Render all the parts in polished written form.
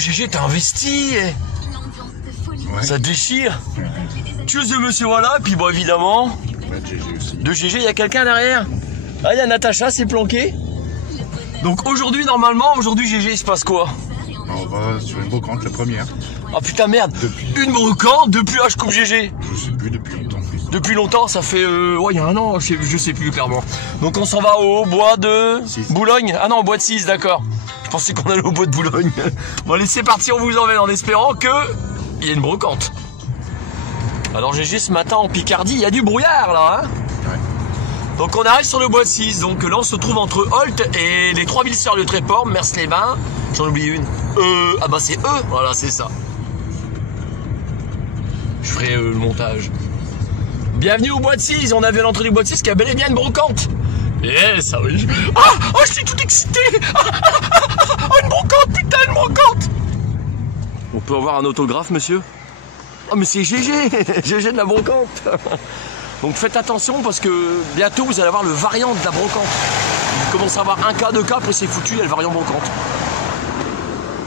GG, t'as investi. Ouais. Ça te déchire. Tchuss de monsieur, voilà. Et puis bon, évidemment, de GG, il y a quelqu'un derrière. Ah, il y a Natacha, c'est planqué. Donc aujourd'hui, normalement, aujourd'hui GG, il se passe quoi? On va sur une brocante, la première. Ah putain, merde. Une brocante depuis je coupe GG. Je sais plus, depuis longtemps. Depuis longtemps, ça fait ouais, il y a un an, je sais plus clairement. Donc on s'en va au bois de Boulogne. Ah non, au bois de 6, d'accord. Je pensais qu'on allait au bois de Boulogne. Bon allez, c'est parti, on vous emmène en espérant que il y a une brocante. Alors GG, ce matin en Picardie, il y a du brouillard là, hein. Ouais. Donc on arrive sur le bois de 6. Donc là on se trouve entre Holt et les Trois Villes-Sœurs de Tréport, Mers-les-Bains. J'en oublie une. Ah bah c'est eux, voilà, c'est ça. Je ferai le montage. Bienvenue au bois de 6, on avait l'entrée du bois de 6 qui a bel et bien une brocante. Eh, ça oui. Ah, oh, je suis tout excité. Oh, une brocante, putain, une brocante. On peut avoir un autographe, monsieur? Oh, mais c'est GG, GG de la brocante. Donc faites attention parce que bientôt vous allez avoir le variant de la brocante. Vous commencez à avoir un cas, deux cas, après c'est foutu, il y a le variant brocante.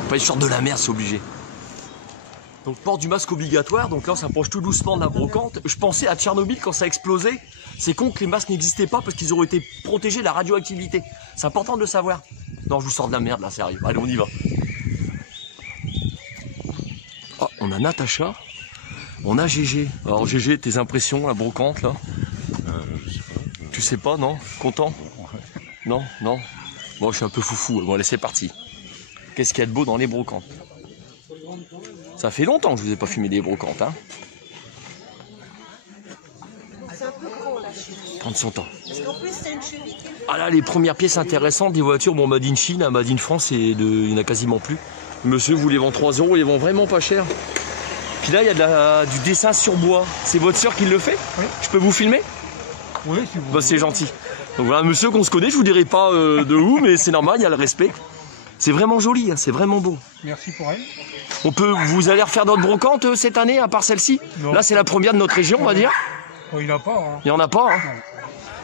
Pas une sorte de la merde, c'est obligé. Donc port du masque obligatoire, donc là on s'approche tout doucement de la brocante. Je pensais à Tchernobyl quand ça a explosé. C'est con que les masques n'existaient pas parce qu'ils auraient été protégés de la radioactivité. C'est important de le savoir. Non, je vous sors de la merde là, sérieux. Allez, on y va. Oh, on a Natacha. On a GG. Alors GG, tes impressions, la brocante là? Je sais pas. Tu sais pas, non? Content? Non, non. Bon, je suis un peu foufou. Bon, allez, c'est parti. Qu'est-ce qu'il y a de beau dans les brocantes? Ça fait longtemps que je vous ai pas filmé des brocantes, hein. C'est un peu gros là, chérie. Prendre son temps. Parce qu'en plus, c'est une chérie. Ah là, les premières pièces intéressantes des voitures, bon, Made in Chine, Made in France, il n'y en a quasiment plus. Monsieur, vous les vend 3 €, ils les vend vraiment pas cher. Puis là, il y a du dessin sur bois. C'est votre soeur qui le fait? Oui. Je peux vous filmer? Oui, si vous voulez. Bah, c'est gentil. Donc voilà, monsieur qu'on se connaît, je vous dirai pas de où, mais c'est normal, il y a le respect. C'est vraiment joli, hein, c'est vraiment beau. Merci pour elle. Vous allez refaire d'autres brocantes cette année, à part celle-ci? Là, c'est la première de notre région, on va dire. Oh, il n'y en a pas. Hein. Il n'y en a pas, hein.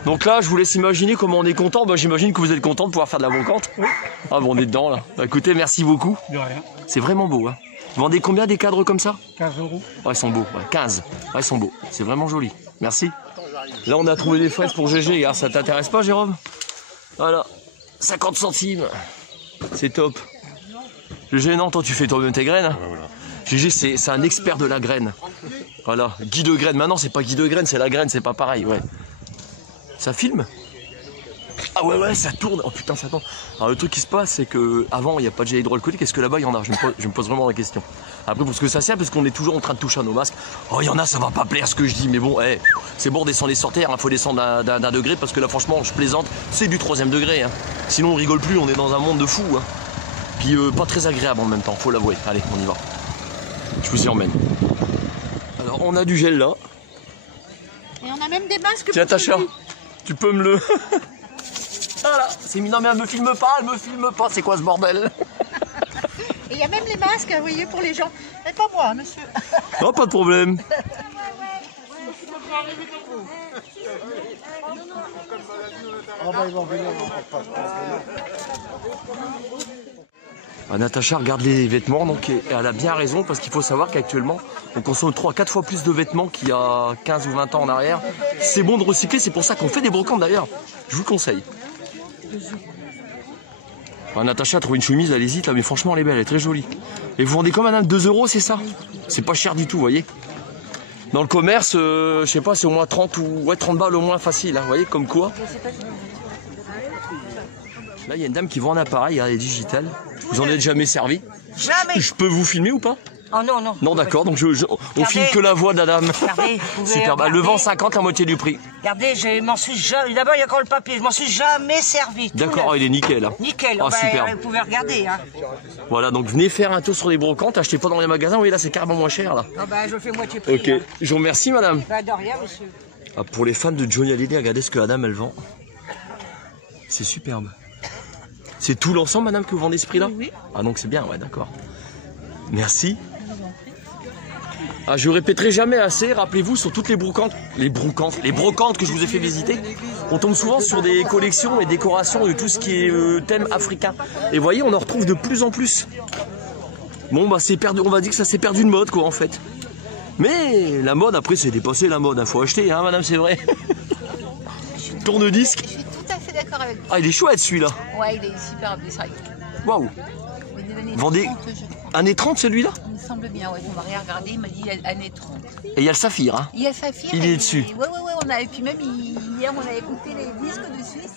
Donc là, je vous laisse imaginer comment on est content. Bah, j'imagine que vous êtes content de pouvoir faire de la brocante. Oui. Ah bon, on est dedans, là. Bah, écoutez, merci beaucoup. De rien. C'est vraiment beau, hein. Vous vendez combien des cadres comme ça? 15 €. Ouais, ils sont beaux. Ouais, 15. Ouais, ils sont beaux. C'est vraiment joli. Merci. Là, on a trouvé des fraises pour GG. Regarde, ça t'intéresse pas, Jérôme? Voilà. 50 centimes. C'est top. GG, non, toi, tu fais toi-même tes graines. Ouais, voilà. GG, c'est un expert de la graine. Voilà. Guy de graine. Maintenant, c'est pas Guy de graine, c'est la graine, c'est pas pareil. Ouais. Ça filme? Ah ouais, ouais, ça tourne. Oh putain, ça tourne. Alors le truc qui se passe, c'est que avant il n'y a pas de gel hydroalcoolique. Est-ce que là-bas il y en a? Je me pose vraiment la question. Après, pour ce que ça sert, parce qu'on est toujours en train de toucher à nos masques. Oh, il y en a, ça va pas plaire ce que je dis, mais bon, hey, c'est bon, descendre les sortir. Il faut descendre d'un degré parce que là, franchement, je plaisante. C'est du 3e degré. Hein. Sinon, on rigole plus. On est dans un monde de fous. Hein. Puis pas très agréable en même temps. Faut l'avouer. Allez, on y va. Je vous y emmène. Alors, on a du gel là. Et on a même des masques. Tiens, Natacha, tu peux me le. Voilà, c'est mis. Non mais elle me filme pas, c'est quoi ce bordel? Et il y a même les masques, vous voyez, pour les gens. Mais pas moi, monsieur. Non, pas de problème. Natacha regarde les vêtements, donc elle a bien raison parce qu'il faut savoir qu'actuellement on consomme 3-4 fois plus de vêtements qu'il y a 15 ou 20 ans en arrière. C'est bon de recycler, c'est pour ça qu'on fait des brocantes d'ailleurs. Je vous le conseille. Natacha a trouvé une chemise, elle hésite là, mais franchement elle est belle, elle est très jolie. Et vous vendez quoi madame? 2 €, c'est ça? C'est pas cher du tout, vous voyez. Dans le commerce, je sais pas, c'est au moins 30 ou ouais, 30 balles au moins facile, hein, vous voyez, comme quoi. Là il y a une dame qui vend un appareil, elle est digital. Vous en êtes jamais servi? Jamais. Je peux vous filmer ou pas? Oh non, non. Non, d'accord, donc on filme que la voix de la dame. Regardez, super, bah, le vent 50, la moitié du prix. Regardez, je m'en suis jamais. D'abord, il y a encore le papier, je m'en suis jamais servi. D'accord, il est nickel. Hein. Nickel, oh, super. Vous pouvez regarder. Hein. Voilà, donc venez faire un tour sur les brocantes, achetez pas dans les magasins, oui, là c'est carrément moins cher. Là. Oh, bah, je fais moitié prix. Ok, hein. Je vous remercie madame. Bah, de rien, monsieur. Ah, pour les fans de Johnny Hallyday, regardez ce que la dame elle vend. C'est superbe. C'est tout l'ensemble madame que vous vendez ce prix là? Oui. Ah donc c'est bien, ouais d'accord. Merci. Ah, je répéterai jamais assez, rappelez-vous, sur toutes les brocantes que je vous ai fait visiter, on tombe souvent sur des collections et décorations de tout ce qui est thème africain. Et vous voyez, on en retrouve de plus en plus. Bon bah c'est perdu, on va dire que ça s'est perdu de mode quoi en fait. Mais la mode après c'est dépassé la mode, faut acheter hein madame, c'est vrai. Tourne-disque. Je suis tout à fait d'accord avec vous. Ah il est chouette celui-là. Ouais, il est super design. Waouh. Il est des années Vendez 30, je crois. Années 30 celui-là. Il me semble bien, ouais. Mon mari a regardé, il m'a dit années 30. Et il y a le saphir hein. Il y a Saphir. Il est dessus. Ouais, on a, et puis même hier, on a écouté les disques dessus.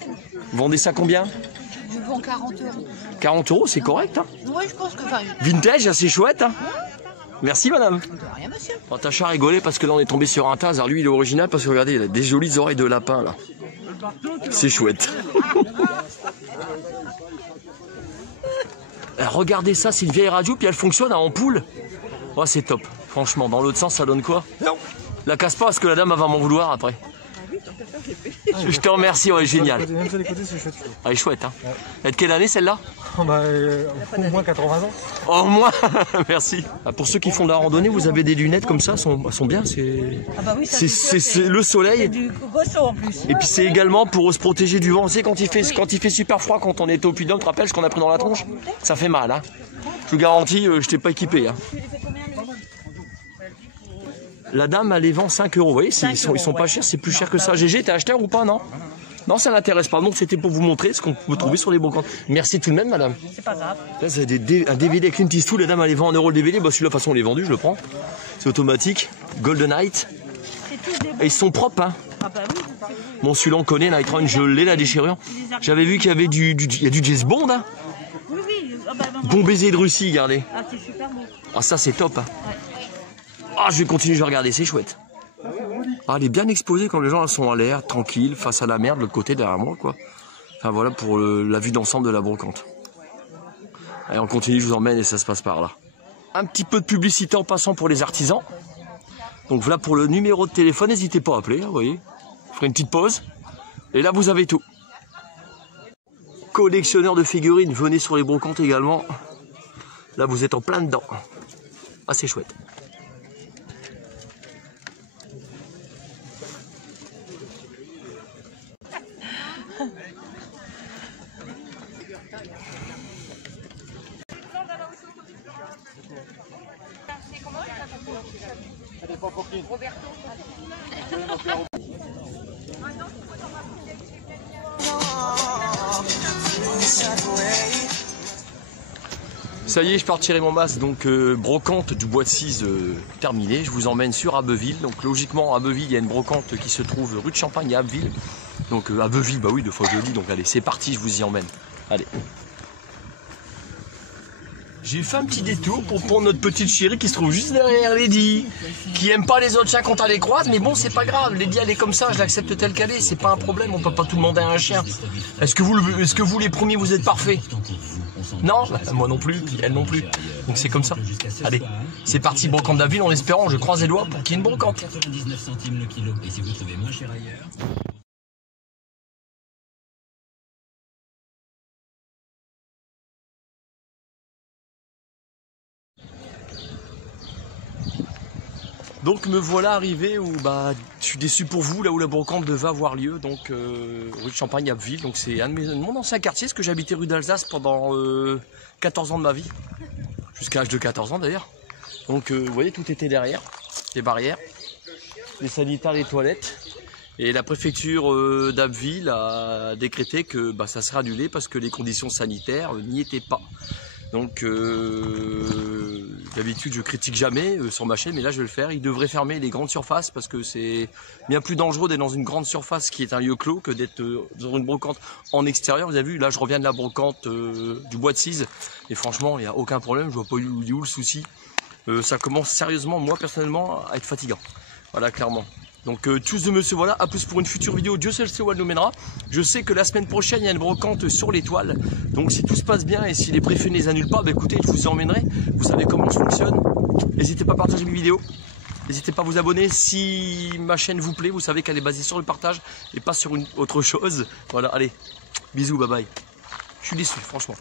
Vendez ça combien? Je vends 40 €. 40 €, c'est correct hein. Ouais, je pense que. Enfin, Vintage, assez chouette hein. Merci madame. de rien, monsieur. Bon, Tacha a rigolé parce que là on est tombé sur un tas. Alors lui il est original parce que regardez, il a des jolies oreilles de lapin là. C'est chouette. Alors, regardez ça, c'est une vieille radio puis elle fonctionne à ampoule. Oh, c'est top. Franchement, dans l'autre sens ça donne quoi? La casse pas parce que la dame va m'en vouloir après. Je te remercie, ouais, génial. Même sur les côtés, c'est chouette. Elle est chouette hein. Elle est de quelle année celle-là? Au moins 80 ans. Au moins, merci. Ah, pour ceux qui font de la randonnée, vous avez des lunettes comme ça, sont bien. C'est le soleil. Du gosso en plus. Et puis c'est également pour se protéger du vent. Tu sais, quand il fait super froid, quand on était au Puy-de-Dôme, tu te rappelles ce qu'on a pris dans la tronche? Ça fait mal. Hein. Je vous garantis, je t'ai pas équipé. Hein. La dame, elle les vend 5 €. Vous voyez, ils sont pas chers, c'est plus cher que ça. GG, t'es acheteur ou pas, non? Non, ça n'intéresse pas. Donc c'était pour vous montrer ce qu'on peut trouver sur les brocantes. Merci tout de même, madame. C'est pas grave. Là, c'est un DVD avec Clint Eastwood. La dame, elle les vend 1 € le DVD. Bah, celui-là, de toute façon, on les vendu, je le prends. C'est automatique. Golden Night. Et ils sont propres, hein. Ah bah oui. Bon, celui-là, on connaît. Night Run, je l'ai, la déchirure. J'avais vu qu'il y avait il y a du James Bond, hein. Oui. Bon baiser de Russie, regardez. Ah, c'est super beau. Ah, ça, c'est top, hein. Ah, je vais continuer, je vais regarder, c'est chouette. Ah, elle est bien exposée quand les gens sont en l'air, tranquilles, face à la mer de l'autre côté derrière moi, quoi. Enfin voilà pour la vue d'ensemble de la brocante. Allez, on continue, je vous emmène et ça se passe par là. Un petit peu de publicité en passant pour les artisans. Donc voilà pour le numéro de téléphone, n'hésitez pas à appeler, vous voyez. Je ferai une petite pause. Et là, vous avez tout. Collectionneur de figurines, venez sur les brocantes également. Là, vous êtes en plein dedans. Ah, c'est chouette. Ça y est, je pars tirer mon masque, donc brocante du bois de Cise terminée. Je vous emmène sur Abbeville. Donc logiquement, à Abbeville, il y a une brocante qui se trouve rue de Champagne à Abbeville. Donc Abbeville, bah oui, 2 fois je le dis. Donc allez, c'est parti, je vous y emmène. Allez. J'ai fait un petit détour pour prendre notre petite chérie qui se trouve juste derrière Lady, qui aime pas les autres chiens quand elle les croise, mais bon, c'est pas grave. Lady, elle est comme ça, je l'accepte telle qu'elle est, c'est pas un problème, on peut pas tout demander à un chien. Est-ce que vous les premiers, vous êtes parfaits? Non, moi non plus, puis elle non plus. Donc c'est comme ça. Allez, c'est parti, brocante d'Abbeville, en espérant, je croise les doigts pour qu'il y ait une brocante. 99 centimes le kilo, et si vous trouvez moins cher ailleurs. Donc me voilà arrivé où bah je suis déçu pour vous, là où la brocante devait avoir lieu, donc rue de Champagne à Abbeville. Donc c'est mon ancien quartier, parce que j'habitais rue d'Alsace pendant 14 ans de ma vie, jusqu'à l'âge de 14 ans d'ailleurs. Donc vous voyez, tout était derrière, les barrières, les sanitaires, les toilettes. Et la préfecture d'Abbeville a décrété que bah, ça serait annulé parce que les conditions sanitaires n'y étaient pas. Donc d'habitude je critique jamais sur ma chaîne, mais là je vais le faire. Ils devraient fermer les grandes surfaces parce que c'est bien plus dangereux d'être dans une grande surface qui est un lieu clos que d'être dans une brocante en extérieur. Vous avez vu, là je reviens de la brocante du bois de Cise et franchement il n'y a aucun problème, je vois pas où le souci. Ça commence sérieusement, moi personnellement, à être fatigant. Voilà, clairement. Donc tous de monsieur, voilà, à plus pour une future vidéo, Dieu seul sait où elle nous mènera. Je sais que la semaine prochaine il y a une brocante sur l'étoile, donc si tout se passe bien et si les préfets ne les annulent pas, bah écoutez, je vous y emmènerai, vous savez comment je fonctionne. N'hésitez pas à partager mes vidéos, n'hésitez pas à vous abonner si ma chaîne vous plaît, vous savez qu'elle est basée sur le partage et pas sur une autre chose. Voilà, allez, bisous, bye bye. Je suis déçu, franchement.